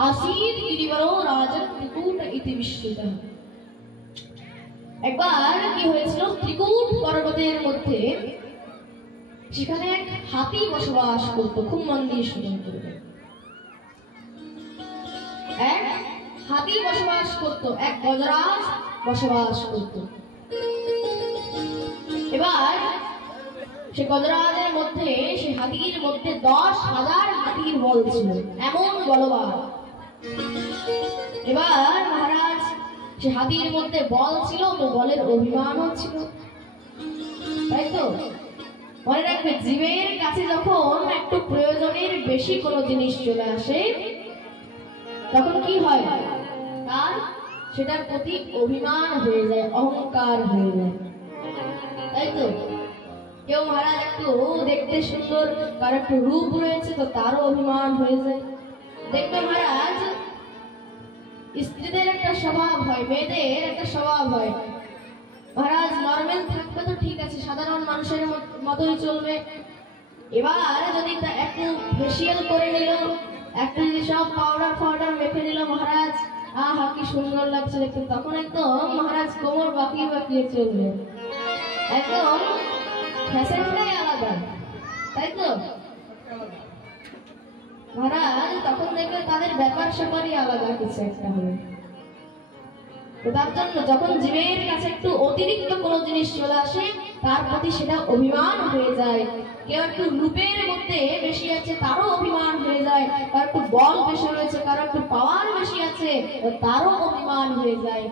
आसीत गिरिवरो राजन त्रिकूट इति विश्रुतः। একবার কি হয়েছিল, ত্রিকূট পর্বতের মধ্যে সেখানে এক হাতি বসবাস করত। খুব মন দিয়ে শুনুন, এক হাতি বসবাস করত, এক গজরাজ বসবাস করত। এবার সে গজরাজের মধ্যে, সে হাতির মধ্যে 10,000 হাতির বল ছিল, এমন বলবান। এবার মহারাজ সে হাতির মধ্যে বল ছিল, তো বলের অভিমানও ছিল, তাই তো? মনে রাখবে, জীবের কাছে যখন একটু প্রয়োজনের বেশি কোনো জিনিস চলে আসে তখন কি হয়, তার সেটার প্রতি অভিমান হয়ে যায়, অহংকার হয়ে যায়, তাই তো? কেউ মহারাজ একটু দেখতে সুন্দর, তার একটু রূপ রয়েছে, তো তারও অভিমান হয়ে যায়। দেখবে মহারাজ, স্ত্রীদের একটা স্বভাব হয়, মেয়েদের একটা স্বভাব হয়, মহারাজ নরমাল থাকবে তো ঠিক আছে, সাধারণ মানুষের মতোই চলবে। এবার যদি একটু ফেসিয়াল করে নিল, একটু যদি সব পাউডার মেখে নিল, মহারাজ আহা কি সুন্দর লাগছে দেখতে, তখন একদম মহারাজ কোমর বাঁকিয়ে চলবে, একদম ফ্যাশনটাই আলাদা, তাই তো মহারাজ? তখন দেখবে তাদের ব্যাপার স্যাপারই আলাদা কিছু একটা হবে। তার জন্য যখন জীবের কাছে একটু অতিরিক্ত কোনো জিনিস চলে আসে, তার প্রতি সেটা অভিমান হয়ে যায়। কেউ একটু রূপের মধ্যে বেশি আছে, তারও অভিমান হয়ে যায়। কারো একটু বল বেশি রয়েছে, কারো একটু পাওয়ার বেশি আছে, তারও অভিমান হয়ে যায়।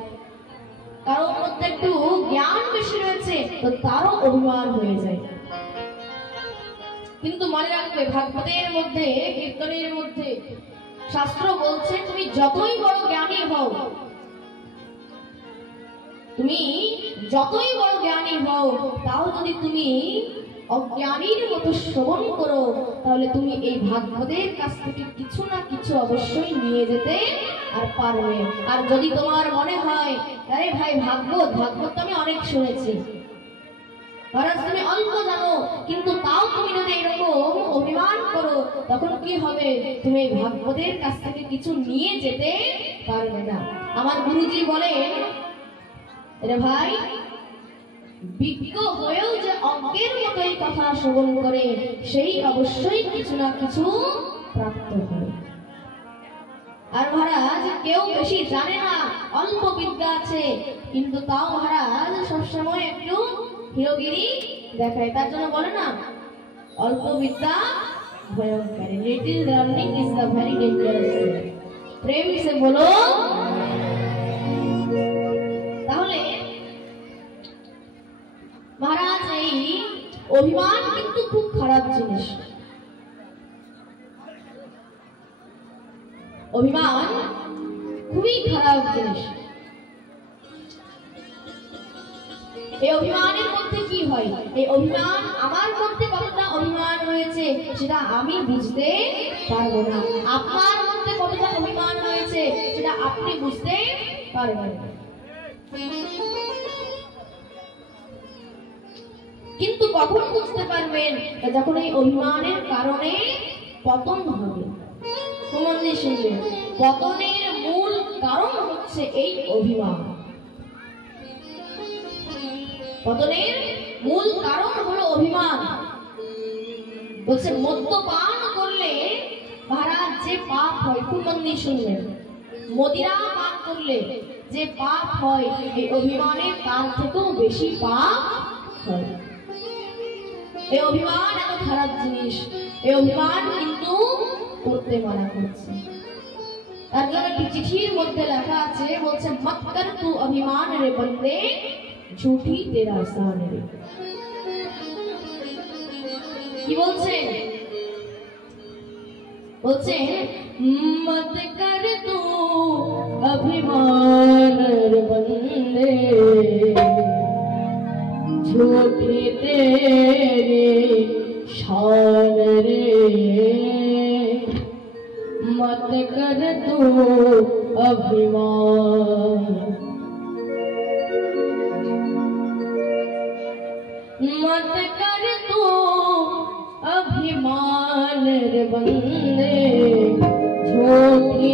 কারোর মধ্যে একটু জ্ঞান বেশি রয়েছে, তো তারও অভিমান হয়ে যায়। কিন্তু মনে রাখবে, ভাগবতের মধ্যে, কীর্তনের মধ্যে শাস্ত্র বলছে, তুমি যতই বড় জ্ঞানী হও, তুমি যতই বড় জ্ঞানী হও, তাও যদি তুমি অজ্ঞানীর মতো শ্রবণ করো, তাহলে তুমি এই ভাগবতের কাছ থেকে কিছু না কিছু অবশ্যই নিয়ে যেতে আর পারবে। আর যদি তোমার মনে হয়, আরে ভাই ভাগবত তো আমি অনেক শুনেছি, মহারাজ তুমি অল্প জানো, কিন্তু তাও তুমি যদি এরকম অভিমান করো, তখন কি হবে, তুমি ভাগবতের কাছ থেকে কিছু নিয়ে যেতে পারবে না। আমার গুরুজি বলে, রে ভাই, বিজ্ঞ হয়েও যে অজ্ঞের মতো এই কথা শ্রবণ করে, সেই অবশ্যই কিছু না কিছু প্রাপ্ত হয়। আর মহারাজ কেউ বেশি জানে না, অল্প বিদ্যা আছে, কিন্তু তাও মহারাজ সবসময় একটু হিরোগিরি দেখায়। তার জন্য বলে না, অল্প বিদ্যা ভয়ঙ্কর, little learning is the very dangerous. প্রেম সে বলো। তাহলে মহারাজ, এই অভিমান কিন্তু খুব খারাপ জিনিস। অভিমান খুবই খারাপ জিনিস। এই অভিমানের মধ্যে কি হয়, এই অভিমান আমার মধ্যে কতটা অভিমান রয়েছে সেটা আমি বুঝতে পারবো না, আপনার মধ্যে কতটা অভিমান রয়েছে সেটা আপনি বুঝতে পারবেন। কিন্তু কখন বুঝতে পারবেন, যখন এই অভিমানের কারণে পতন হবে। শুনবেন, পতনের মূল কারণ হচ্ছে এই অভিমান। পতনের মূল কারণ হলো অভিমান। বলছে, মদ্যপান করলে মহারাজ যে পাপ হয়, খুব মন দিয়ে শুনবেন, মদিরা পান করলে যে পাপ হয়, এই অভিমানের তার থেকেও বেশি পাপ হয়। এই অভিমান এত খারাপ জিনিস, এই অভিমান কিন্তু করতে মানা করছে। তার জন্য একটি চিঠির মধ্যে লেখা আছে, বলছে, মত কর তু অভিমান রে বন্দে, ঝুঠি তেরা শান রে। কি বলছে? বলছে, মত কর তু অভিমান রে বন্দে, ঝুঠি তেরে शान रे, मत कर तू अभिमान, मत कर तू अभिमान रे बंदे, झूठी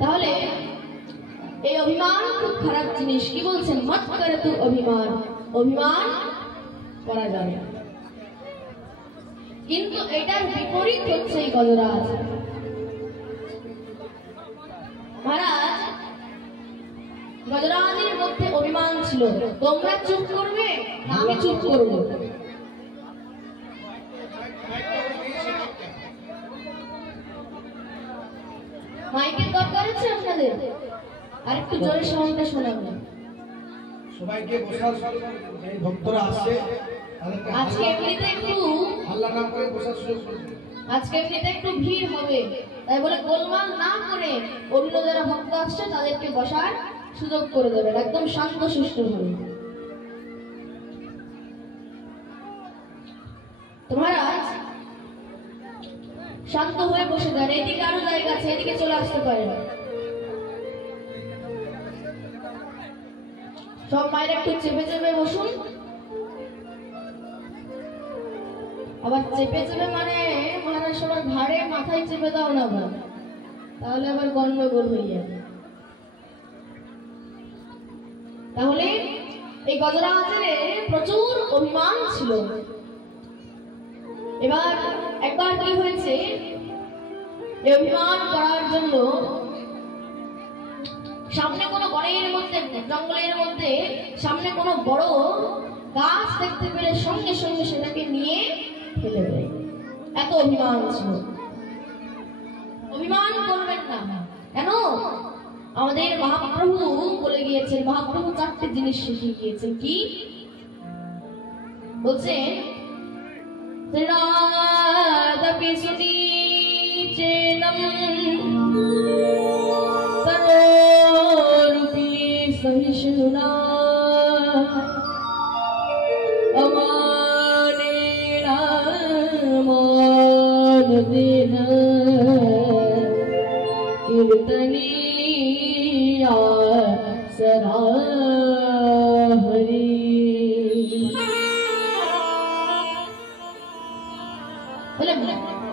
তাহলে এই অভিমান খুব খারাপ জিনিস। কি বলছেন? মত করে তু অভিমান, অভিমান করা যাবে না। কিন্তু এটার বিপরীত হচ্ছে এই গজরাজ। মহারাজ, গজরাজের মধ্যে অভিমান ছিল, তোমরা চুপ করবে না আমি চুপ করব। মাইকের দরকার আছে আপনাদের? আর একটু জোরে সাউন্ডটা শোনাবেন। সবাইকে বসার যে ভক্তরা আসছে আজকে এমনিতে একটু আল্লাহ নাম করে বসার সুযোগ করবে। আজকে এমনিতে একটু ভিড় হবে, তাই বলে গোলমাল না করে অন্য যারা ভক্ত আসছে তাদেরকে বসার সুযোগ করে দেবেন, একদম শান্ত সুষ্ঠু ভাবে। তোমরা শান্ত হয়ে বসে যান। এদিকে আরো জায়গা আছে, এদিকে চলে আসতে পারেন। সব মায়ের একটু চেপে চেপে বসুন। আবার চেপে চেপে মানে মহারাজ সবার ঘাড়ে মাথায় চেপে দাও না, তাহলে আবার গন্ডগোল হয়ে যাবে। তাহলে এই গজরাজের প্রচুর অভিমান ছিল। এবার একবার কি হয়েছে, এই অভিমান করার জন্য সামনে কোনো বনের মধ্যে, জঙ্গলের মধ্যে সামনে কোনো বড় গাছ দেখতে পেলে সঙ্গে সঙ্গে সেটাকে নিয়ে ফেলে দেয়। এত অভিমান ছিল। অভিমান করবেন না। কেন? আমাদের মহাপ্রভু বলে গিয়েছেন, মহাপ্রভু চারটে জিনিস শিখিয়ে গিয়েছেন। কি বলছেন? ত্রিনাদপি সুনীচেনম সহিষ্ণুনা অমানেনা মানদেনা কীর্তনীয়া সদা হরি।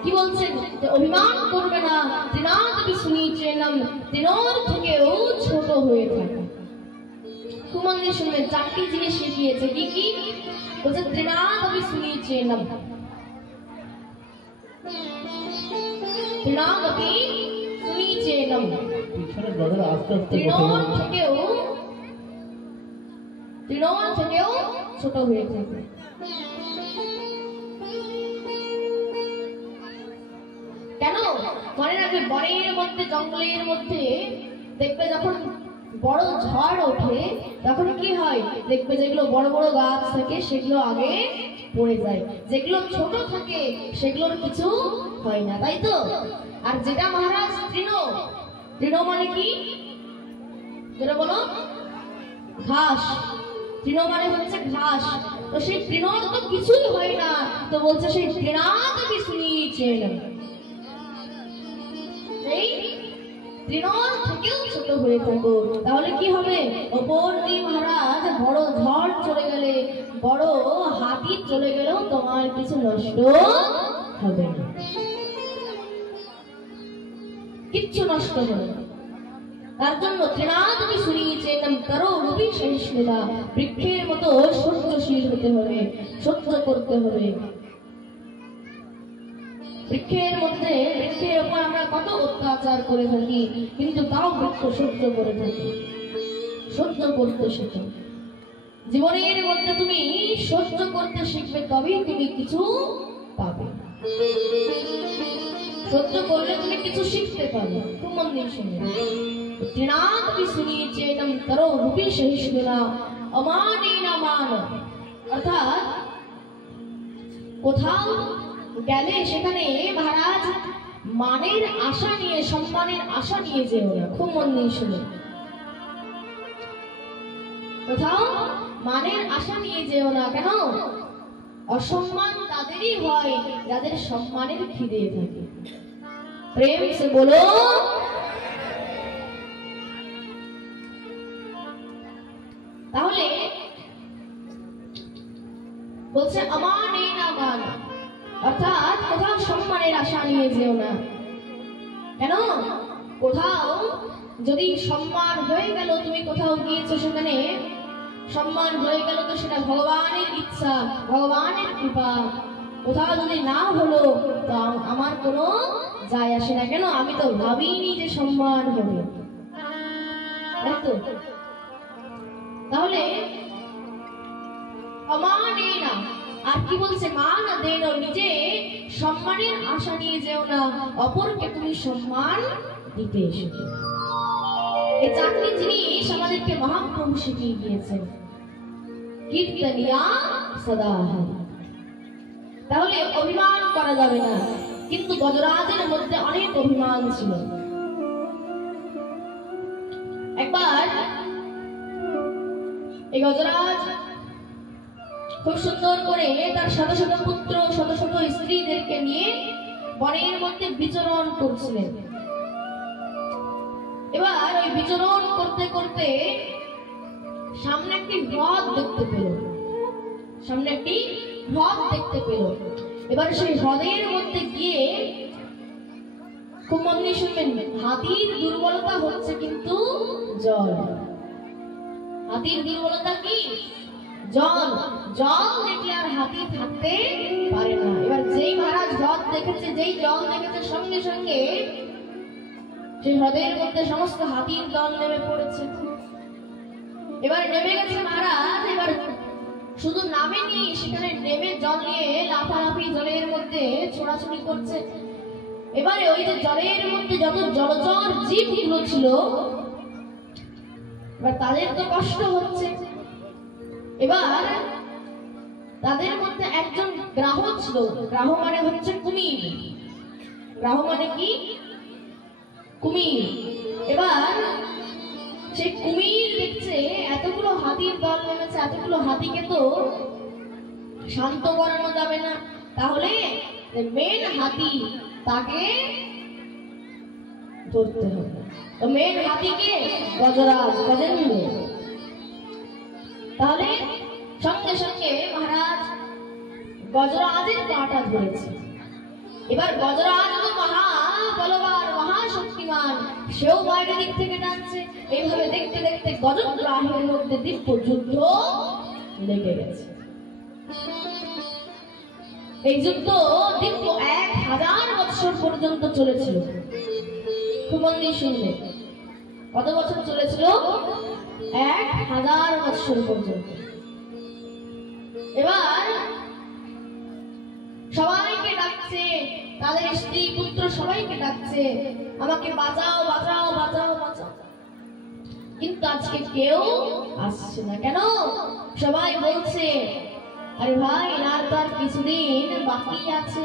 কি বলছেন? অভিমান করবে না, তৃণাদপি সুনীচেনম, তৃণর থেকেও ছোট হয়ে থাকে। কুমন্দি শুনবে, চারটি জিনিস শিখিয়েছে। কি কি বলছে? তৃণাদপি সুনীচেনম, তৃণাদপি সুনীচেনম, তৃণর থেকেও ছোট হয়ে থাকে। কেন? মনে রাখবে, বনের মধ্যে, জঙ্গলের মধ্যে দেখবে যখন বড় ঝড় ওঠে তখন কি হয়? দেখবে যেগুলো বড় বড় গাছ থাকে সেগুলো আগে পড়ে যায়, যেগুলো ছোট থাকে সেগুলোর কিছু হয় না, তাই তো? আর যেটা মহারাজ তৃণ, তৃণ মানে কি? যেটা বলো, ঘাস। তৃণ মানে হচ্ছে ঘাস। তো সেই তৃণর তো কিছুই হয় না, তো বলছে সেই তৃণাদপি সুনীচেনম, এই তৃণর থেকেও ছোট হয়ে থাকো। তাহলে কি হবে? ওপর দিয়ে মহারাজ বড় ঝড় চলে গেলে, বড় হাতি চলে গেলেও তোমার কিছু নষ্ট হবে না, কিচ্ছু নষ্ট হবে না। তার জন্য তৃণাদপি সুনীচেনম তরো রূপী সহিষ্ণুতা, বৃক্ষের মতো সহ্যশীল হতে হবে, সহ্য করতে হবে। বৃক্ষের মধ্যে, বৃক্ষের উপর আমরা কত অত্যাচার করে থাকি, কিন্তু তাও বৃক্ষ সহ্য করে থাকি। সহ্য করতে শেখো। জীবনের মধ্যে তুমি সহ্য করতে শিখবে, তবেই তুমি কিছু পাবে। সহ্য করলে তুমি কিছু শিখতে পারবে। খুব মন দিয়ে শুনে, তৃণাদপি সুনীচেনম তরো রূপী সহিষ্ণুনা অমানেনা মান, অর্থাৎ কোথাও গেলে সেখানে মহারাজ মানের আশা নিয়ে, সম্মানের আশা নিয়ে যেও না। খুব মন দিয়ে শুনে, কোথাও মানের আশা নিয়ে যেও না। কেন? অসম্মান তাদেরই হয় যাদের সম্মানের খিদে থাকে। প্রেম সে বলো। তাহলে বলছে অমানেনা মান, অর্থাৎ কোথাও সম্মানের আশা নিয়ে যেও না। কেন? কোথাও যদি সম্মান হয়ে গেল, তুমি কোথাও গিয়েছো, সেখানে সম্মান হয়ে গেল, তো সেটা ভগবানের ইচ্ছা, ভগবানের কৃপা। কোথাও যদি না হলো তো আমার কোনো যায় আসে না। কেন? আমি তো ভাবিনি যে সম্মান হবে, তাই তো? তাহলে অমানেনা, আর কি বলছে? মান দেন, নিজে সম্মানের আশা নিয়ে যেও না, অপরকে তুমি সম্মান দিতে এসেছো। এই চারটি জিনিস আমাদেরকে মহাপ্রভু শিখিয়ে গিয়েছেন। কীর্তনিয়া সদা হরি। তাহলে অভিমান করা যাবে না। কিন্তু গজরাজের মধ্যে অনেক অভিমান ছিল। একবার এই গজরাজ খুব সুন্দর করে তার শত শত পুত্র, শত শত স্ত্রীদেরকে নিয়ে বনের মধ্যে বিচরণ করছিলেন। এবার ওই বিচরণ করতে করতে সামনে একটি হ্রদ দেখতে পেল, সামনে একটি হ্রদ দেখতে পেল। এবার সেই হ্রদের মধ্যে গিয়ে, খুব মন দিয়ে শুনবেন, হাতির দুর্বলতা হচ্ছে কিন্তু জল। হাতির দুর্বলতা কি? জল। জল দেখলে আর হাতি থাকতে পারে না। এবার যেই মহারাজ হ্রদ দেখেছে, যেই জল দেখেছে, সঙ্গে সঙ্গে সেই হ্রদের মধ্যে সমস্ত হাতির দল নেমে পড়েছে। এবার নেমে গেছে মহারাজ। এবার শুধু নামেনি, সেখানে নেমে জল নিয়ে লাফালাফি জলের মধ্যে ছোড়াছুড়ি করছে। এবারে ওই যে জলের মধ্যে যত জলচর জীবগুলো ছিল, এবার তাদের তো কষ্ট হচ্ছে। এবার তাদের মধ্যে একজন গ্রাহ ছিল। গ্রাহ মানে হচ্ছে কুমির। গ্রাহ মানে কি? কুমির। এবার সে কুমির দেখছে এতগুলো হাতির দল নেমেছে, এতগুলো হাতিকে তো শান্ত করানো যাবে না, তাহলে মেন হাতি তাকে ধরতে হবে। তো মেন হাতিকে গজরাজ, গজেন্দ্র। তাহলে সঙ্গে সঙ্গে মহারাজ গজরাজের পাটা ধরেছে। এবার গজরাজ তো মহা বলবান, মহাশক্তিমান, সেও বাইরের দিক থেকে টানছে। এইভাবে দেখতে দেখতে গজগ্রাহের মধ্যে দিব্য যুদ্ধ লেগে গেছে। এই যুদ্ধ দিব্য 1000 বছর পর্যন্ত চলেছিল। খুব মন দিয়ে শুনবে, কত বছর চলেছিল? 1000 বছর পর্যন্ত। এবার সবাইকে ডাকছে, তাদের স্ত্রী পুত্র সবাইকে ডাকছে, আমাকে বাঁচাও বাঁচাও বাঁচাও বাঁচাও। কিন্তু আজকে কেউ আসছে না। কেন? সবাই বলছে আরে ভাই, এনার তো আর কিছুদিন বাকি আছে,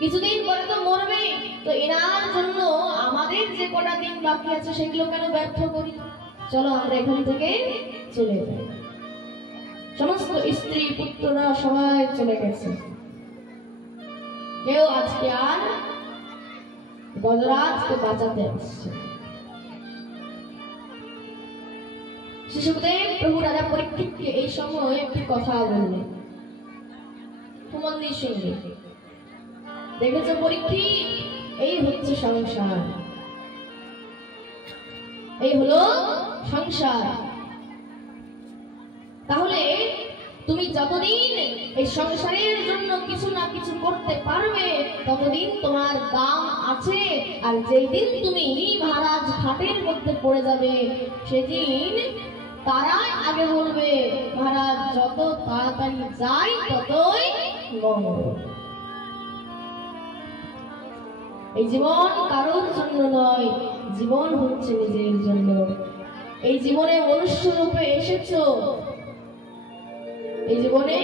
কিছুদিন পরে তো মরবে, তো এনার জন্য আমাদের যে কটা দিন বাকি আছে সেগুলো কেন ব্যর্থ করি, চলো আমরা এখান থেকে চলে যাই। সমস্ত স্ত্রী পুত্ররা সবাই চলে গেছে। কেউ আজকে আর গজরাজকে বাঁচাতে আসছে। শিশুদেব প্রভু রাজা পরীক্ষিতকে এই সময় একটি কথা বললেন, মন দিয়ে শুনবে। দেখেছো পরীক্ষিত, এই হচ্ছে সংসার, এই হলো সংসার। তাহলে তুমি যতদিন এই সংসারের জন্য কিছু না কিছু করতে পারবে ততদিন তোমার দাম আছে। আর যেই দিন তুমি মহারাজ ঘাটের মধ্যে পড়ে যাবে সেদিন তারাই আগে বলবে মহারাজ যত তাড়াতাড়ি যাই ততই মঙ্গল। এই জীবন কারোর জন্য নয়, জীবন হচ্ছে নিজের জন্য। এই জীবনে মনুষ্য রূপে এসেছো, এই জীবনে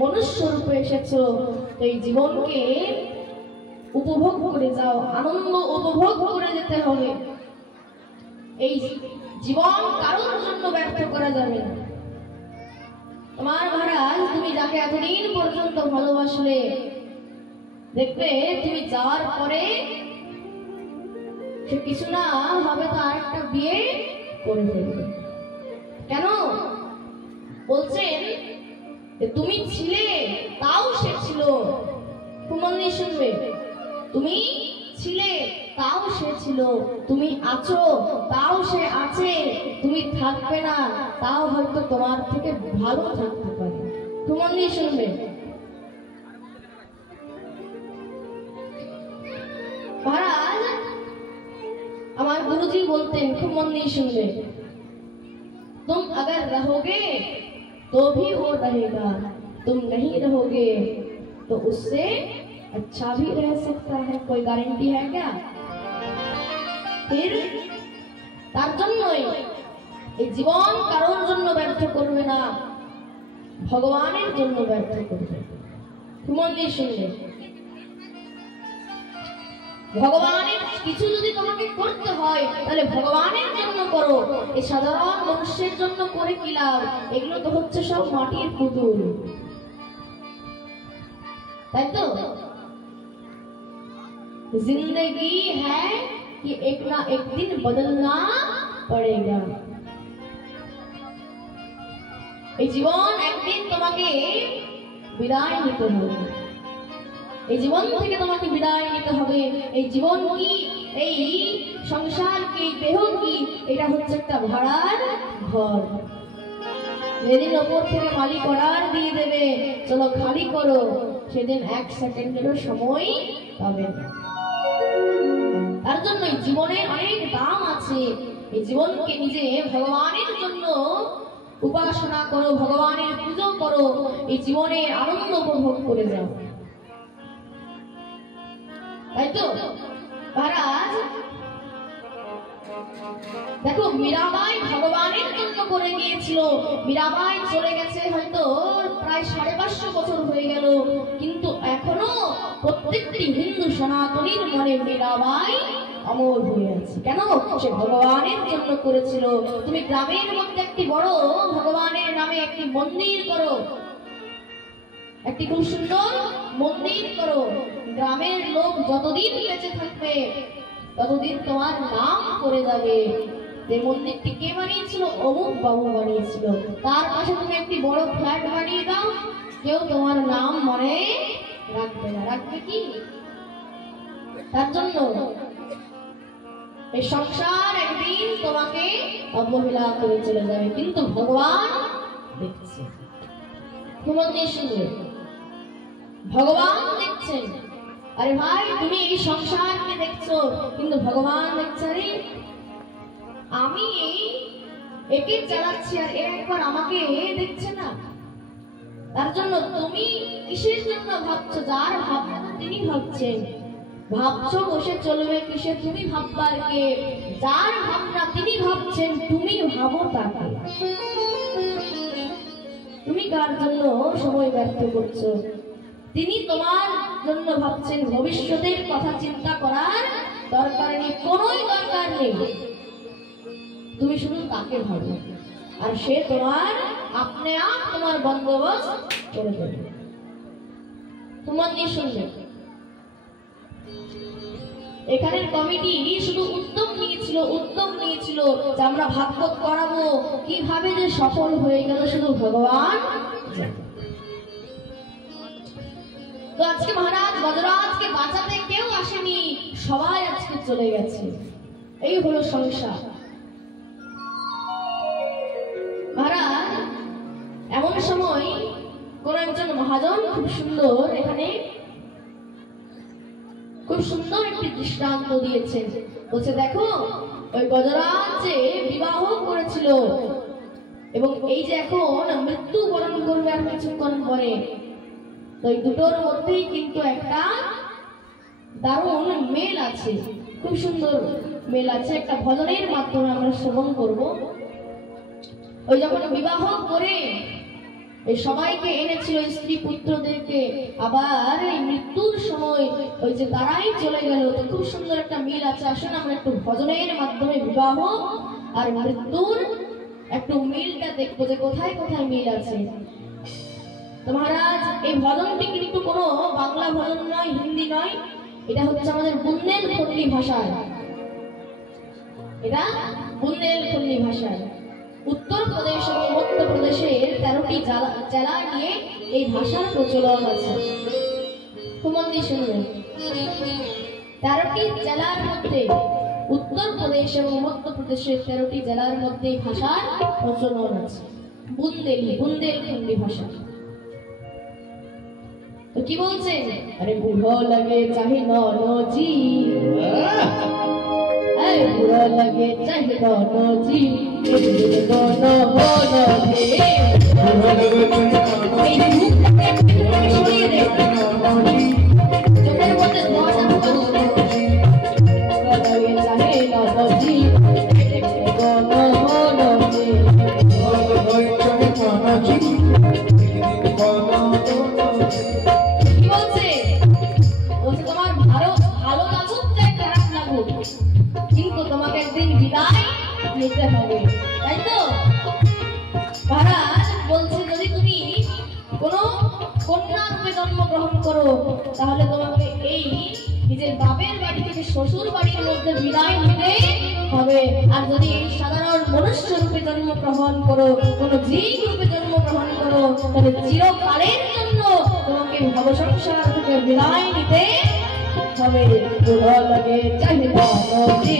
মনুষ্য রূপে এসেছো, এই জীবনকে উপভোগ করে যাও, আনন্দ উপভোগ করে যেতে হবে। এই জীবন কারোর জন্য ব্যর্থ করা যাবে না। তোমার মহারাজ তুমি যাকে এতদিন পর্যন্ত ভালোবাসলে, দেখবে তুমি যাওয়ার পরে সে কিছু না হবে তো আরেকটা বিয়ে করে ফেলবে। কেন? বলছেন তুমি ছিলে তাও সে ছিল। মন দিয়ে শুনবে, তুমি ছিলে তাও সে ছিল, তুমি আছো তাও সে আছে, তুমি থাকবে না তাও হয়তো তোমার থেকে ভালো থাকতে পারে। মন দিয়ে শুনবে। মহারাজ আমার গুरुजी बोलते हैं, खूब मन नहीं सुनवे, तुम अगर रहोगे तो भी वो रहेगा, तुम नहीं रहोगे तो उससे अच्छा भी रह सकता है। कोई गारंटी है क्या? फिर তার জন্যই এই জীবন কারোর জন্য ব্যর্থ করবে না, ভগবানের জন্য ব্যর্থ করবে। মন দিয়ে শুনবে, ভগবানের কিছু যদি তোমাকে করতে হয় তাহলে ভগবানের জন্য করো। এই সাধারণ মানুষের জন্য করে কি লাভ? এগুলো তো হচ্ছে সব মাটির পুতুল, তাই তো? जिंदगी है कि एक ना एक दिन बदलना पड़ेगा। এই জীবন একদিন তোমাকে বিদায় নিতে হবে, এই জীবন থেকে তোমাকে বিদায় নিতে হবে। এই জীবন কি, এই সংসার কি, দেহ কি, এটা হচ্ছে একটা ভাড়ার ঘর। যেদিন ওপর থেকে মালিক অর্ডার দিয়ে দেবে চলো খালি করো, সেদিন 1 সেকেন্ডেরও সময় পাবে না। তার জন্য জীবনে অনেক দাম আছে। এই জীবনকে নিজে ভগবানের জন্য উপাসনা করো, ভগবানের পুজো করো, এই জীবনের আনন্দ উপভোগ করে যাও, তাই তো? মহারাজ দেখো, মীরাবাই ভগবানের জন্য করে গিয়েছিল। মীরাবাই চলে গেছে হয়তো প্রায় 550 বছর হয়ে গেল, কিন্তু এখনো প্রত্যেকটি হিন্দু সনাতনীর মনে মীরাবাই অমর হয়ে আছে। কেন? সে ভগবানের জন্য করেছিল। তুমি গ্রামের মধ্যে একটি বড় ভগবানের নামে একটি মন্দির করো, একটি খুব সুন্দর মন্দির করো। গ্রামের লোক যতদিন বেঁচে থাকবে ততদিন তোমার নাম করে যাবে। যে মন্দিরটি কে বানিয়েছিল? অমুক বাবু বানিয়েছিল। তার পাশে তুমি একটি বড় ফ্ল্যাট বানিয়ে দাও, কেউ তোমার নাম মনে রাখবে না। রাখবে কি? তার জন্য এই সংসার একদিন তোমাকে অবহেলা করে চলে যাবে, কিন্তু ভগবান দেখছে। ভগবান দেখছেন। আরে ভাই, তুমি এই সংসারকে দেখছো, কিন্তু ভগবান দেখছে রে আমি একে চালাচ্ছি আর এ একবার আমাকে দেখছে না। তার জন্য তুমি কিসের জন্য ভাবছো? যার ভাবনা তিনি ভাবছেন। ভাবছো বসে চলবে কিসে? তুমি ভাববার কে? যার ভাবনা তিনি ভাবছেন, তুমি ভাবো তাকে। তুমি কার জন্য সময় ব্যর্থ করছো? তিনি তোমার জন্য ভাবছেন। ভবিষ্যতের কথা চিন্তা করার দরকার নেই, কোনোই দরকার নেই। তুমি শুধু তাকে ভাবো, আর সে তোমার আপনি আপ তোমার বন্দোবস্ত করে দেবে। তোমার নিয়ে শুনবে। এখানের কমিটি শুধু উদ্যোগ নিয়েছিল যে আমরা ভাগবত করাবো। কিভাবে যে সফল হয়ে গেল শুধু ভগবান জানে। তো আজকে মহারাজ গজরাজকে বাঁচাতে কেউ আসেনি, সবাই আজকে চলে গেছে। এই হলো সংসার। মহারাজ এমন সময় কোন একজন মহাজন খুব সুন্দর এখানে খুব সুন্দর একটি দৃষ্টান্ত দিয়েছেন। বলছে, দেখো ওই গজরাজ যে বিবাহ করেছিল এবং এই যে এখন মৃত্যুবরণ করবে আর কিছুক্ষণ পরে, তো এই দুটোর মধ্যেই কিন্তু একটা দারুণ মেল আছে, খুব সুন্দর মেল আছে। একটা ভজনের মাধ্যমে আমরা শ্রবণ করব। ওই যখন বিবাহ করে এই সবাইকে এনেছিল, স্ত্রী পুত্রদেরকে, আবার এই মৃত্যুর সময় ওই যে তারাই চলে গেল। তো খুব সুন্দর একটা মিল আছে। আসুন আমরা একটু ভজনের মাধ্যমে বিবাহ আর মৃত্যুর একটু মিলটা দেখবো যে কোথায় কোথায় মিল আছে। তো মহারাজ এই ভজনটি কিন্তু কোনো বাংলা ভজন নয়, হিন্দি নয়, এটা হচ্ছে আমাদের বুন্দেলখন্ডী ভাষায়। এটা বুন্দেলখন্ডী ভাষায় উত্তরপ্রদেশ এবং মধ্যপ্রদেশের 13টি জেলা নিয়ে এই ভাষার প্রচলন আছে। কুমন্দি শুনবেন। 13টি জেলার মধ্যে উত্তরপ্রদেশ এবং মধ্যপ্রদেশের 13টি জেলার মধ্যে এই ভাষার প্রচলন আছে। বুন্দেলখন্ডী ভাষা। তো কি বলছেন? আরে বুড়ো লাগে চাহে নজি, বুড়ো লাগে চাহে নজি, নিতে হবে, তাই তো? মহারাজ বলছে, যদি তুমি কোনো কন্যা রূপে জন্মগ্রহণ করো তাহলে তোমাকে এই নিজের বাপের বাড়ি থেকে শ্বশুর বাড়ির মধ্যে বিদায় নিতে হবে। আর যদি সাধারণ মনুষ্য রূপে জন্মগ্রহণ করো, কোনো জীব রূপে জন্মগ্রহণ করো, তাহলে চিরকালের জন্য তোমাকে ভব সংসার থেকে বিদায় নিতে হবে। বুড়ো লাগে চাহে নজি,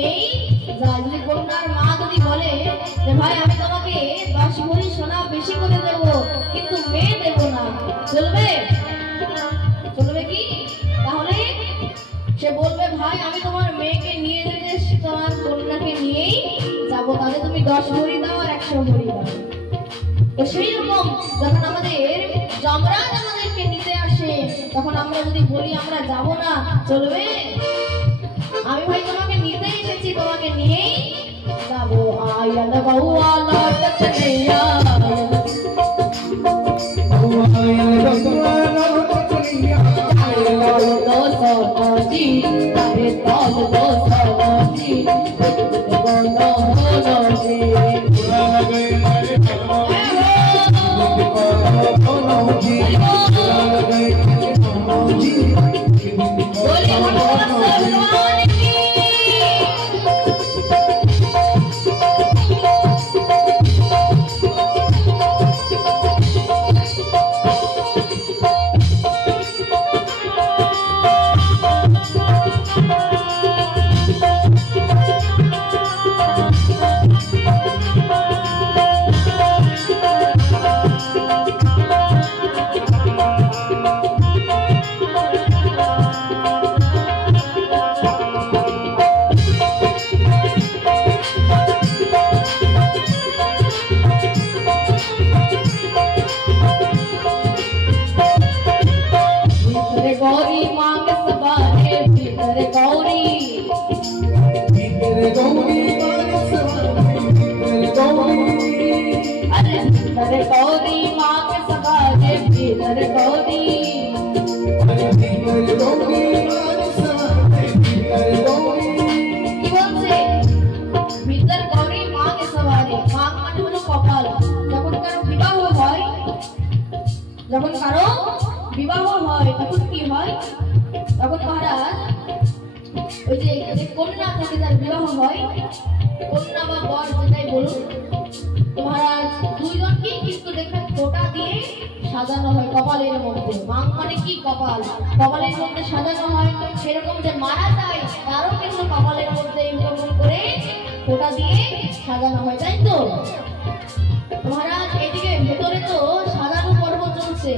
নিয়েই যা। যদি কন্যার মা যদি বলে যে ভাই আমি তোমাকে 10 ভরি সোনা বেশি করে দেব কিন্তু মেয়ে দেব না, চলবে? চলবে কি? তাহলে সে বলবে ভাই আমি তোমার মেয়েকে নিয়ে যেতে তোমার কন্যাকে নিয়েই যাবো, তাহলে তুমি 10 ভরি দাও আর 100 ভরি দাও। তো সেই রকম যখন আমাদের যমরাজ আমাদেরকে নিতে আসে তখন আমরা যদি বলি আমরা যাব না, চলবে? আমি ভাই তোমাকে নিতে এসেছি, তোমাকে নিয়েই যাবো। আয়াল বাউয়া লটক নেয়া যখন কারো বিবাহ হয় তখন কি হয়? তখন মহারাজ ওই যে কন্যা থেকে যার বিবাহ হয়, কন্যা বা বর যেটাই বলুন, মহারাজ দুইজনকে কিন্তু দেখবেন ফোঁটা দিয়ে সাজানো হয় কপালের মধ্যে। মাং মানে কি? কপাল। কপালের মধ্যে সাজানো হয়, সেরকম যে মারা যায় তারও কিন্তু কপালের মধ্যে এরকম করে ফোঁটা দিয়ে সাজানো হয়, তাই তো মহারাজ? এদিকে ভেতরে তো সাজানো পর্ব চলছে,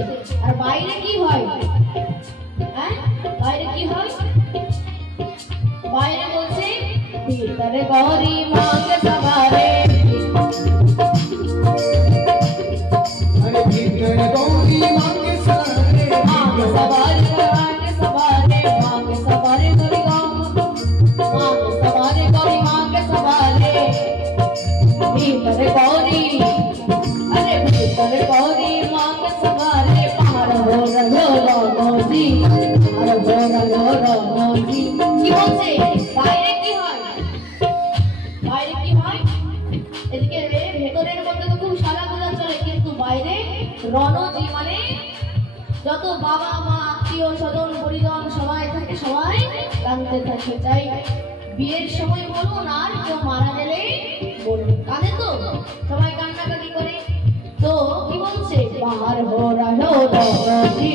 আর বাইরে কি হয়? হ্যাঁ, বাইরে কি হয়? বাইরে বলছে ভিতরে গৌরী মাঙ্গ সবারে, ভিতরে গৌরী মাঙ্গ সবারে, মাঙ্গ সবারে মাঙ্গ সবারে মাঙ্গ সবারে গৌরী মাঙ্গ সবারে গৌরী মাঙ্গ সবারে, ভিতরে গৌরী, अरे भीतर गौरी मांग सवारे पार हो रहो रघोजी, पार हो रहो रघोजी। কি বলছে? বাইরে কি হয়? বাইরে কি হয়? এদিকে ভেতরের মধ্যে তো খুব সাজাগোজা চলে, কিন্তু বাইরে রণজি মানে যত বাবা মা আত্মীয় স্বজন পরিজন সবাই থাকে, সবাই কাঁদতে থাকে। চাই বিয়ের সময় বলুন আর কেউ মারা গেলে বলুন, কাঁদে তো সবাই, কান্নাকাটি করে। তো কি বলছে? বাহার হো রহো রঘোজি,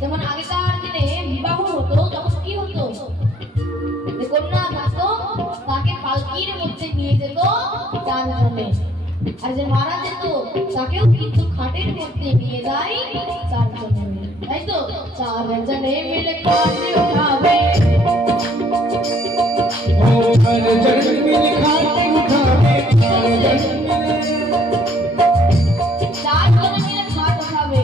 যেমন আগেকার দিনে বিবাহ হতো তখন কি হতো? কন্যা থাকতো, তাকে পালকির মধ্যে নিয়ে যেত চারজনে। আর যে মারা যেত তাকেও কিন্তু খাটের মধ্যে নিয়ে যায় চারজনে মিলে, তাই তো? চারজনে মিলে খাটে উঠাবে, চারজন মিলে খাটে উঠাবে, চারজনে মিলে খাট উঠাবে।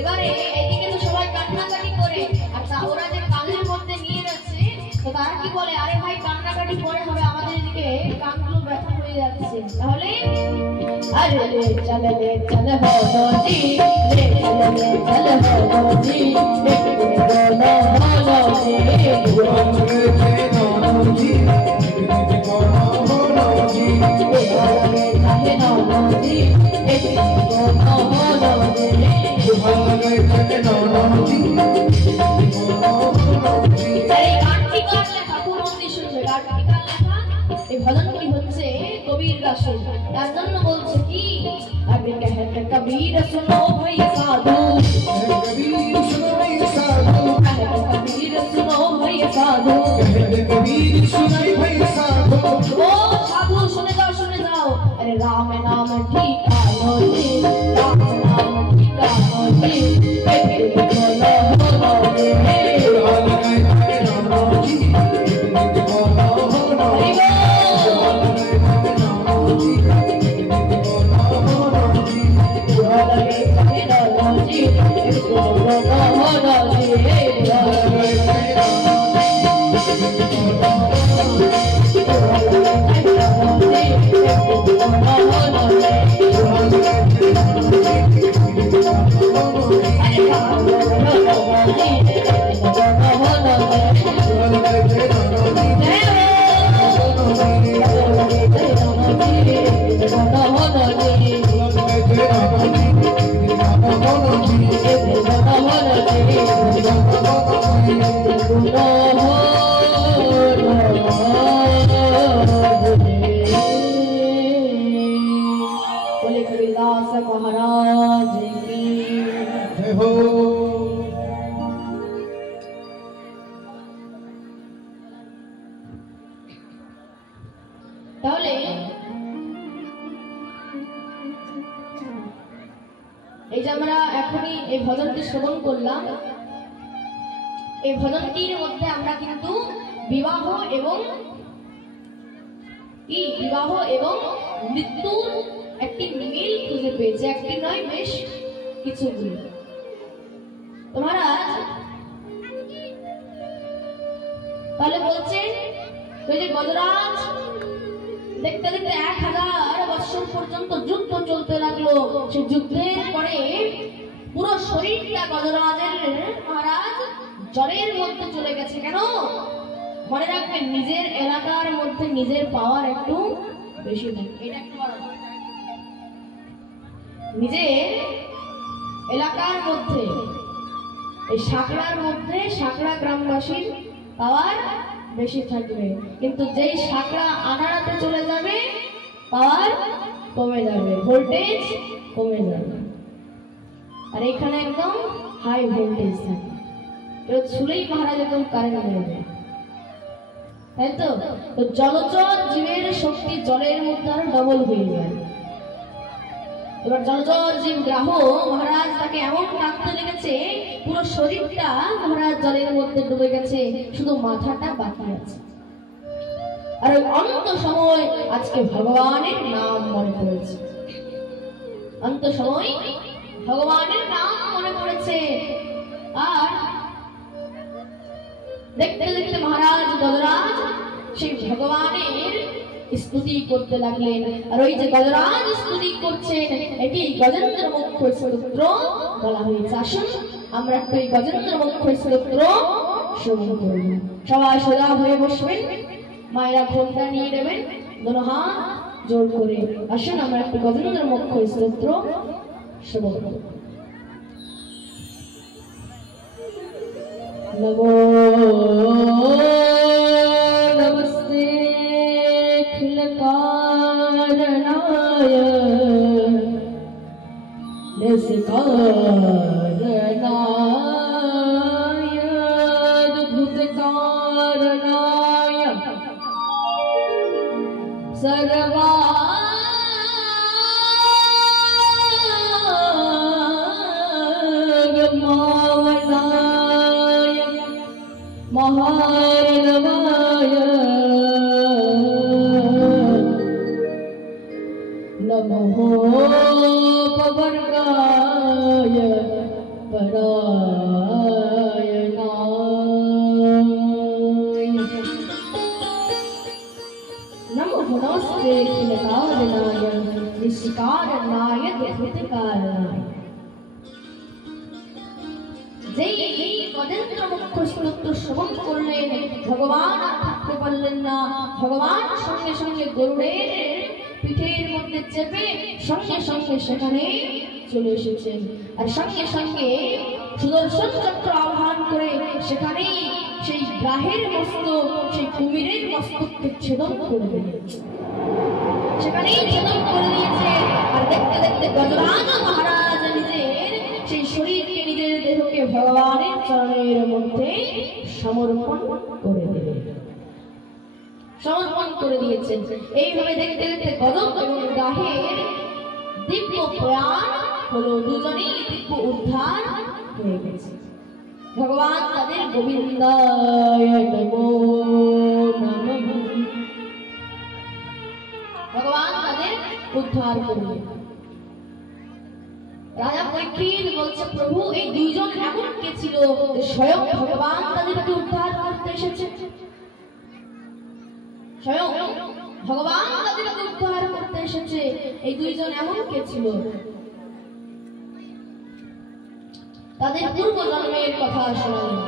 এবারে এদিকে তো সবাই কান্নাকাটি করে, আর ওরা যে কানের মধ্যে নিয়ে যাচ্ছে তো তারা কি বলে, আরে ভাই কান্নাকাটি করে হবে, আমাদের এদিকে কানগুলো ব্যথা হয়ে যাচ্ছে। তাহলে अरे ले चल हो जी, ले चल हो जी, बोलो बोलो जी, बोलो जी, बोलो जी, भजनটি হচ্ছে কবির দাসের, তার জন্য বলছে কি, আগে कहते कबीर सुनो भाई साधु, कबीर सुनो भाई साधु, कबीर सुनो भाई साधु, कबीर सुनाई भाई साधु, ओ साधु सुने जाओ, अरे राम नाम ठिकानो जी, राम नाम ठिकानो जी, बोलो बोलो जी, महाराज की हो। তাহলে এই যে আমরা এখনই এই ভজনটি শ্রবণ করলাম, এই ভজনটির মধ্যে আমরা কিন্তু বিবাহ এবং মৃত্যুর একটি মিল খুঁজে পেয়েছে, একটি নয় বেশ কিছুগুলি। তোমরা তাহলে বলছেন ওই যে গজরাজ দেখতে দেখতে 1000 বছর পর্যন্ত যুদ্ধ চলতে লাগলো। সেই যুদ্ধের পরে পুরো শরীরটা গজরাজের মহারাজ জ্বরের মধ্যে চলে গেছে। কেন? মনে রাখবেন, নিজের এলাকার মধ্যে নিজের পাওয়ার একটু বেশি থাকে। এটা একটু নিজের এলাকার মধ্যে, এই সাকড়ার মধ্যে সাকড়া গ্রামবাসীর পাওয়ার বেশি থাকবে, কিন্তু যেই সাকড়া আনাড়াতে চলে যাবে পাওয়ার কমে যাবে, ভোল্টেজ কমে যাবে। আর এখানে একদম হাই ভোল্টেজ থাকে, এটা ছুলেই মহারাজ একদম কারেন্ট হয়ে যায়, তাই তো? তো জলচর জীবের শক্তি জলের মধ্যে আরো ডবল হয়ে যায়। এবার জলচর জীব গ্রাহ মহারাজ তাকে এমন কাঁদতে লেগেছে, পুরো শরীরটা মহারাজ জলের মধ্যে ডুবে গেছে, শুধু মাথাটা বাকি আছে। আর ওই অন্ত সময় আজকে ভগবানের নাম মনে পড়েছে, অন্ত সময় ভগবানের নাম মনে পড়েছে। আর দেখতে দেখতে মহারাজ গজরাজ সেই ভগবানের স্তুতি করতে লাগলেন। আর ওই যে গজরাজ স্তুতি করছেন, এটি গজেন্দ্র মুখ্য স্তোত্র বলা হয়েছে। আসুন আমরা একটু এই গজেন্দ্র মুখ্য স্তোত্র শ্রবণ করব। সবাই সোজা হয়ে বসবেন, মায়েরা ঘোমটা নিয়ে নেবেন, দুটো হাত জোর করে। আসুন আমরা একটু গজেন্দ্র মুখ্য স্তোত্র শ্রবণ করব। नमो नमस्ते अखिलकारणाय निष्कारणाय अद्भुतकारणाय सर्वात्मने महार्णवाय नमो पवर्गाय परायणाय नमो नमस्ते किलकारणाय निष्कारणाय धृतकारणाय যেই গজেন্দ্র মুখ্য স্তোত্র শ্রবণ করলেন ভগবান আর থাকতে পারলেন না। ভগবান সঙ্গে সঙ্গে গরুড়ের পিঠের মধ্যে চেপে সঙ্গে সঙ্গে সেখানে চলে এসেছেন। আর সঙ্গে সঙ্গে সুদর্শন চক্র আহ্বান করে সেখানেই সেই গ্রাহের মস্তক, সেই কুমিরের মস্তককে ছেদন করে দিয়েছে, সেখানেই ছেদন করে দিয়েছে। আর দেখতে দেখতে গজরাজ মহারাজ নিজের সেই শরীরকে, নিজের দেহকে ভগবানের চরণের মধ্যে সমর্পণ করে দিলেন, সমর্পণ করে দিয়েছেন। এইভাবে দেখতে দেখতে গজক এবং গ্রাহের দিব্য প্রয়াণ হলো, দুজনেই দিব্য উদ্ধার হয়ে গেছে। ভগবান তাদের গোবিন্দায় নমো নমঃ, ভগবান তাদের উদ্ধার করলেন। রাজা পরীক্ষিত বলছে, প্রভু এই দুইজন এমন কে ছিল স্বয়ং ভগবান তাদেরকে উদ্ধার করতে এসেছে? স্বয়ং ভগবান তাদেরকে উদ্ধার করতে এসেছে, এই দুইজন এমন কে ছিল? তাদের পূর্ব জন্মের কথা শোনালেন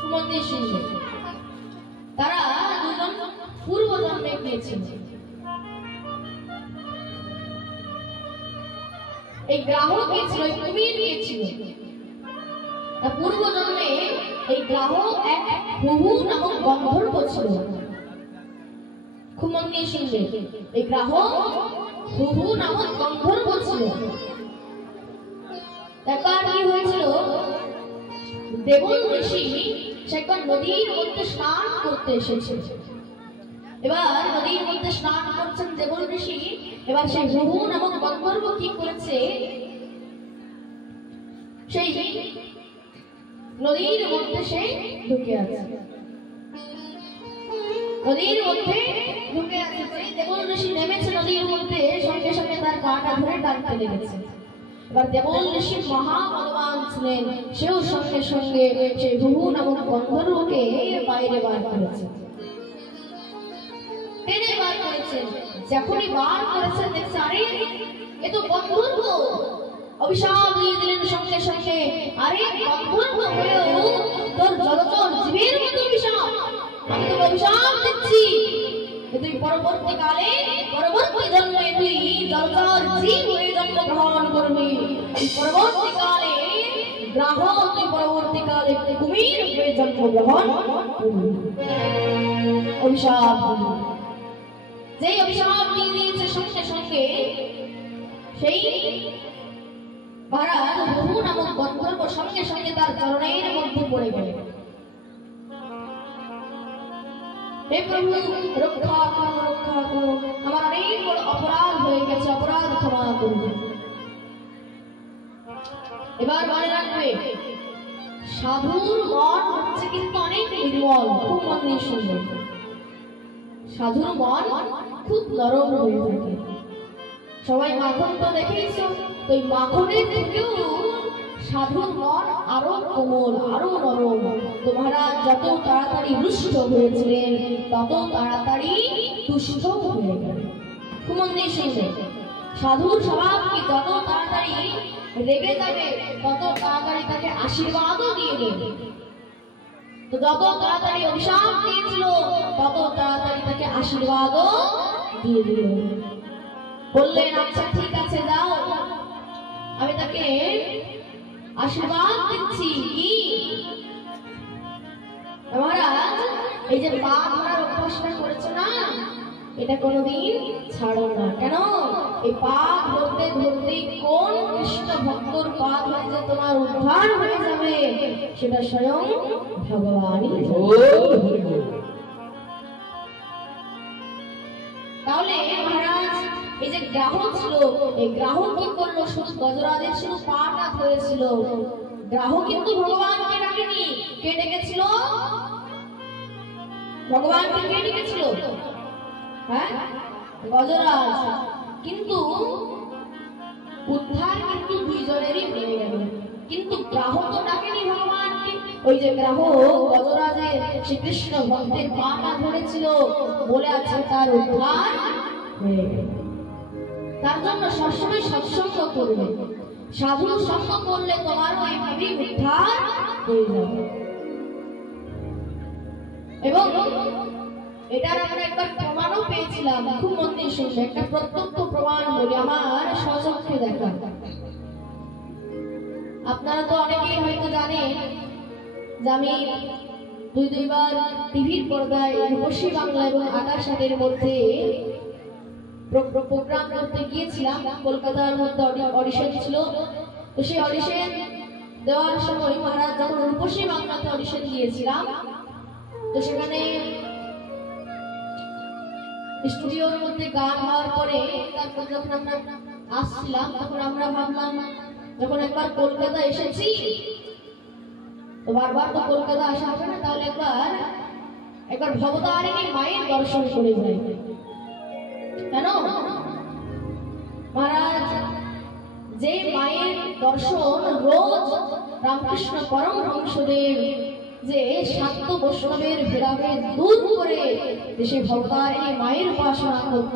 সুমন্দির সিংহে। তারা দুজন পূর্ব জন্মে গিয়েছিল। এই গ্রাহক কে ছিল? এই কুমির কে ছিল? পূর্ব জন্মে এই গ্রাহক এক হুহু নামক গন্ধর্ব ছিল। খুব মন দিয়ে শুনবে, এই গ্রাহক হুহু নামক গন্ধর্ব ছিল। একবার কি হয়েছিল, দেবল ঋষি সেখান নদীর মধ্যে স্নান করতে এসেছে। এবার নদীর মধ্যে স্নান করছেন দেবল ঋষি। এবার সেই হুহু নামক গন্ধর্ব কি করেছে, সেই নদীর মধ্যে সে ঢুকে আছে, নদীর মধ্যে ঢুকে আছে। দেবল ঋষি নেমেছে নদীর মধ্যে, সঙ্গে সঙ্গে তার গাটা ধরে টানতে লেগেছে। এবার দেবল ঋষি মহাবলবান ছিলেন, সেও সঙ্গে সঙ্গে সেই হুহু নামক গন্ধর্বকে বাইরে বার করেছে, টেনে বার করেছেন। যখনই বার করেছেন দেখছে আরে এ তো গন্ধর্ব। অভিশাপ দিয়ে দিলেন সঙ্গে সঙ্গে, আরে গন্ধর্ব হয়েও তোর জলচর জীবের মতো অভিশাপ, আমি তোকে অভিশাপ দিচ্ছি, তুই পরবর্তীকালে পরবর্তী জন্মে তুই জলচর জীব হয়ে জন্মগ্রহণ করবি, পরবর্তীকালে গ্রাহক, তুই পরবর্তীকালে কুমির হয়ে জন্মগ্রহণ করবি। অভিশাপ যেই অভিশাপ দিয়ে দিয়েছে সঙ্গে সঙ্গে সেই মহারাজ হুহু নামক গন্ধর্ব সঙ্গে সঙ্গে তার চরণের মধ্যে পড়ে গেল। হে প্রভু, রক্ষা করো, রক্ষা করো, আমার অনেক বড় অপরাধ হয়ে গেছে, অপরাধ ক্ষমা করুন। এবার মনে রাখবে, সাধুর মন হচ্ছে কিন্তু অনেক নির্মল। খুব মন দিয়ে শুনবে, সাধুর মন খুব নরম হয়ে থাকে। সবাই মাখন তো দেখেছো, তো মাখনের থেকেও সাধুর মন আরো কোমল, আরো নরম। তো মহারাজ যত তাড়াতাড়ি রুষ্ট হয়েছিলেন তত তাড়াতাড়ি তুষ্ট হয়ে গেলেন। খুব মন দিয়ে শুনবে, সাধুর স্বভাব কি যত তাড়াতাড়ি রেগে যাবে তত তাড়াতাড়ি তাকে আশীর্বাদও দিয়ে দেবে। তো যত তাড়াতাড়ি অভিশাপ দিয়েছিল তত তাড়াতাড়ি তাকে আশীর্বাদও দিয়ে দিল। বললেন আচ্ছা ঠিক আছে, যাও, আমি তাকে আশীর্বাদ দিচ্ছি। কি মহারাজ, এই যে পা ধরার অভ্যাসটা করেছো না, এটা কোনোদিন ছাড়ো না। কেন? এই পা ধরতে ধরতে কোন কৃষ্ণ ভক্তর পা ধরে যে তোমার উদ্ধার হয়ে যাবে সেটা স্বয়ং ভগবানই। তাহলে মহারাজ এই যে গ্রাহক ছিল, এই গ্রাহক কি করলো, শুধু গজরাজের শুধু পাটা ধরেছিল, গ্রাহ কিন্তু ভগবানকে ডাকেনি। কে ডেকেছিল? ভগবানকে কে ডেকেছিল? হ্যাঁ, গজরাজ। কিন্তু উদ্ধার কিন্তু দুইজনেরই হয়ে গেল, কিন্তু গ্রাহ তো ডাকেনি ভগবানকে। ওই যে গ্রাহ গজরাজের শ্রীকৃষ্ণ ভক্তের পাটা ধরেছিল বলে আছে তার উদ্ধার হয়ে গেল। তার জন্য সবসময় সৎসঙ্গ করবে, সাধু সঙ্গ করলে তোমার ওইভাবে উদ্ধার হয়ে যাবে। এবং এটার আমরা একবার প্রমাণও পেয়েছিলাম, খুব মন দিয়ে শুনবে। একটা প্রত্যক্ষ প্রমাণ বলি, আমার স্বচক্ষে দেখা। আপনারা তো অনেকেই হয়তো জানেন যে আমি দুইবার টিভির পর্দায় রূপসী বাংলা এবং আকাশ আটের মধ্যে প্রোগ্রাম করতে গিয়েছিলাম। কলকাতার মধ্যে অডিশন ছিল। তো সেই অডিশন দেওয়ার সময় মহারাজ যখন রূপসী বাংলাতে অডিশন দিয়েছিলাম, তো সেখানে স্টুডিওর মধ্যে গান হওয়ার পরে তারপর যখন আমরা আসছিলাম, তখন আমরা ভাবলাম যখন একবার কলকাতা এসেছি, তো বারবার তো কলকাতা আসা হবে না, তাহলে একবার ভবতারিণী মায়ের দর্শন করে যাই। কেন? মহারাজ যে মায়ের দর্শন রোজ রামকৃষ্ণ পরমহংসদেব যে শাক্ত বৈষ্ণবের ভেদাভেদ দূর করে দেশে ভবতারিণী মায়ের উপাসনা করত,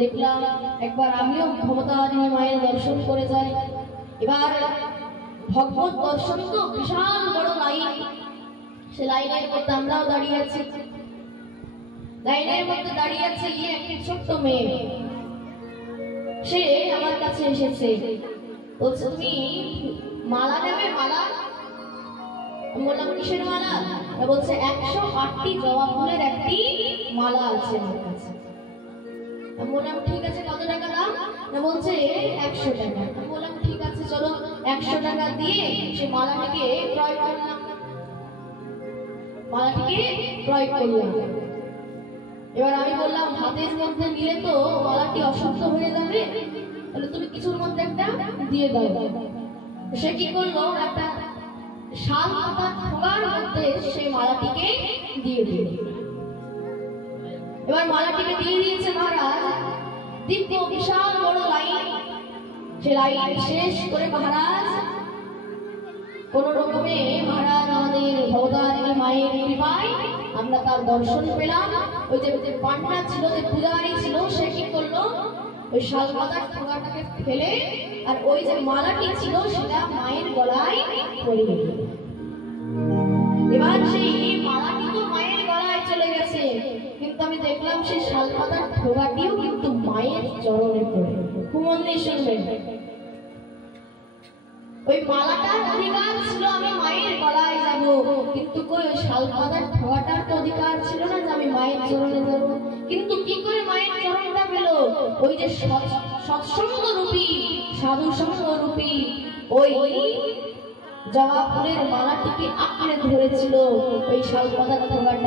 দেখলাম একবার আমিও ভবতারিণী মায়ের দর্শন করে যাই। এবার ভগবত দর্শন তো বিশাল বড় লাইন, সে লাইনের মধ্যে আমরাও দাঁড়িয়ে আছি। লাইনের মধ্যে দাঁড়িয়ে আছে একটি ছোট্ট মেয়ে, সে আমার কাছে এসেছে, বলছে তুমি মালা নেবে? মালা? বললাম কিসের মালা? বলছে 108টি জবা ফুলের একটি মালা আছে আমার কাছে। বললাম ঠিক আছে, কত টাকা দাম? বলছে 100 টাকা। বললাম ঠিক আছে, চলো 100 টাকা দিয়ে সে মালাটিকে ক্রয় করলাম। মালাটিকে ক্রয় করলাম। এবার আমি বললাম হাতের মধ্যে নিলে তো মালাটি অশুদ্ধ হয়ে যাবে, তাহলে তুমি কিছুর মধ্যে একটা দিয়ে দাও। সে কি করলো, একটা শাল পাতার ঠোঙার মধ্যে সেই মালাটিকে দিয়ে দিল। এবার মালাটিকে দিয়ে দিয়েছে মহারাজ। দিব্য বিশাল বড় লাইন, সে লাইন শেষ করে মহারাজ কোন রকমে মহারাজ আমাদের ভবতারিণী মায়ের কৃপায় আমরা তার দর্শন পেলাম। ওই যে পান্ডা ছিল, যে পূজারি ছিল, সে কি করলো, ওই শাল পাতার ঠোঙাটাকে ফেলে আর ওই যে মালাটি ছিল সেটা মায়ের গলায় পরিয়ে দিল। এবার সেই মালাটি তো মায়ের গলায় চলে গেছে, কিন্তু আমি দেখলাম সেই শাল পাতার ঠোঙাটিও কিন্তু মায়ের চরণে পড়ে। খুব মন দিয়ে শুনবেন, ওই মালাটার অধিকার ছিল আমি মায়ের গলায় যাব, কিন্তু কই ওই শাল পাতার ঠোঙাটার তো অধিকার ছিল না যে আমি মায়ের চরণে যাব। কিন্তু কি করে মায়ের চরণটা পেল? ওই যে সৎসঙ্গ রূপী, সাধু সঙ্গ রূপী ওই জবা ফুলের মালাটিকে আঁকড়ে ধরেছিল ওই শাল পাতার ঠোঙাটা।